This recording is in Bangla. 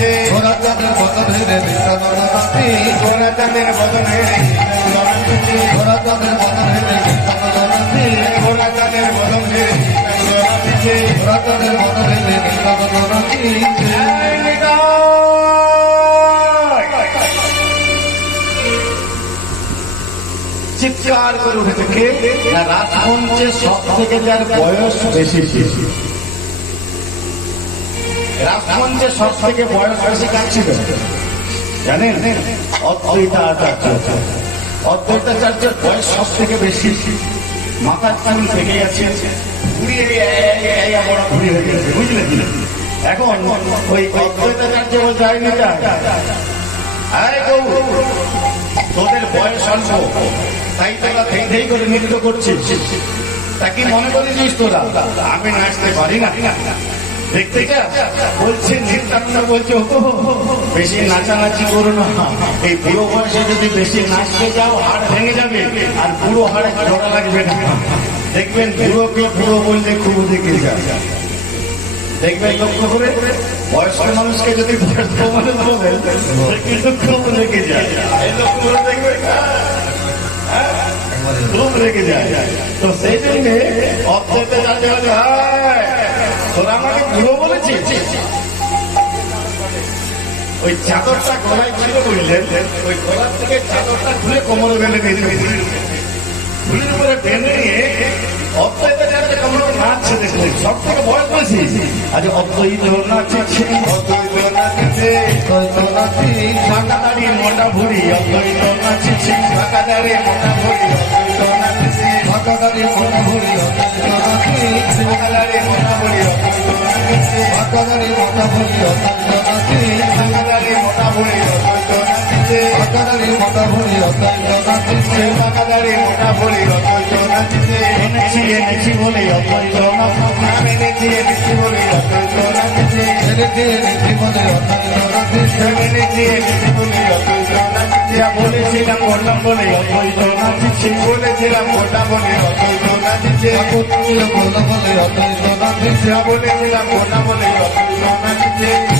নাচিছে ঘোড়া চাঁদের বদনে রে নিত্যানন্দ নাচি ঘোড়া চাঁদের বদনে নাচিছে ঘোড়া চাঁদের বদনে রে নিত্যানন্দ নাচি ঘোড়া চাঁদের বদনে নাচিছে ঘোড়া চাঁদের বদনে রে জয় নিতাই। চিৎকার করে উঠেছে না রাজমঞ্চে সব থেকে যার বয়স বেশি বেশি রাজমঞ্চে সব থেকে বয়স বেশি কার ছিল জানেন অদ্বৈতাচার্য অদ্বৈতাচার্যের বয়স সব থেকে বেশি মাথার চুল থেকে গেছে ঘুরিয়ে হয়ে গেছে বুঝলেন এখন ওই অদ্বৈতাচার্য বলতে হয়নি আরে গৌ তোদের বয়স অল্প তাই তোরা ধেই ধেই করে নৃত্য করছিস তা কি মনে করেছিস তোরা আমি নাচতে পারি না দেখতে যা। বলছে নৃত্যানন্দ বলছে ও বেশি নাচানাচি করো না। এই বুড়ো বয়সে যদি বেশি নাচতে যাও হাড় ভেঙে যাবে। আর বুড়ো হাড়ে জোড়া লাগবে না। দেখবেন বুড়োকে বুড়ো বললে খুব দেখে যায় দেখবেন লক্ষ্য করে বয়স্ক মানুষকে যদি বয়স্ক মানুষ বলেন খুব রেগে যায় লক্ষ্য করে দেখবেন হ্যাঁ? খুব রেগে যায় তো সেই জন্য অর্থেতে যাতে বলে "হায়, তোরা আমাকে বুড়ো বলেছিস? ওই চাদরটা গলায় ছিল বুঝলেন? ওই গলার থেকে চাদরটা খুলে কোমরে বেঁধে বেঁধে ফুলের উপরে টেনে নিয়ে অদ্বৈত যাতে কেমন নাচছে দেখলেন সব থেকে বয়স বেশি আজ অদ্বৈত নাচছে অদ্বৈত নাচছে নাচি শাকাদারি মোটা ভুড়ি অদ্বৈত নাচছে শাকাদারি মোটা ভুড়ি অদ্বৈত নাচছে। ভাগাদারি মন ভরি অদ্বৈত নাচি শাকাদারি মোটা ভুড়ি অদ্বৈত নাচছে ভাগাদারি মন ভরি অদ্বৈত নাচি শাকাদারি মোটা ভুড়ি অদ্বৈত নাচছে ভাগাদারি মন ভরি অদ্বৈত নাচি শাকাদারি মোটা ভুড়ি অদ্বৈত নাচছে এনেছি এনেছি বলে নাচছে আমি এনেছি এনেছি বলে বলেছিলাম বললাম বলে, অদ্বৈত নাচিছে বলেছিলাম, বললাম বলে, অদ্বৈত নাচিছে ঠাকুর বলে, অদ্বৈত নাচি বলেছিলাম, বললাম বলে, অদ্বৈত নাচিছে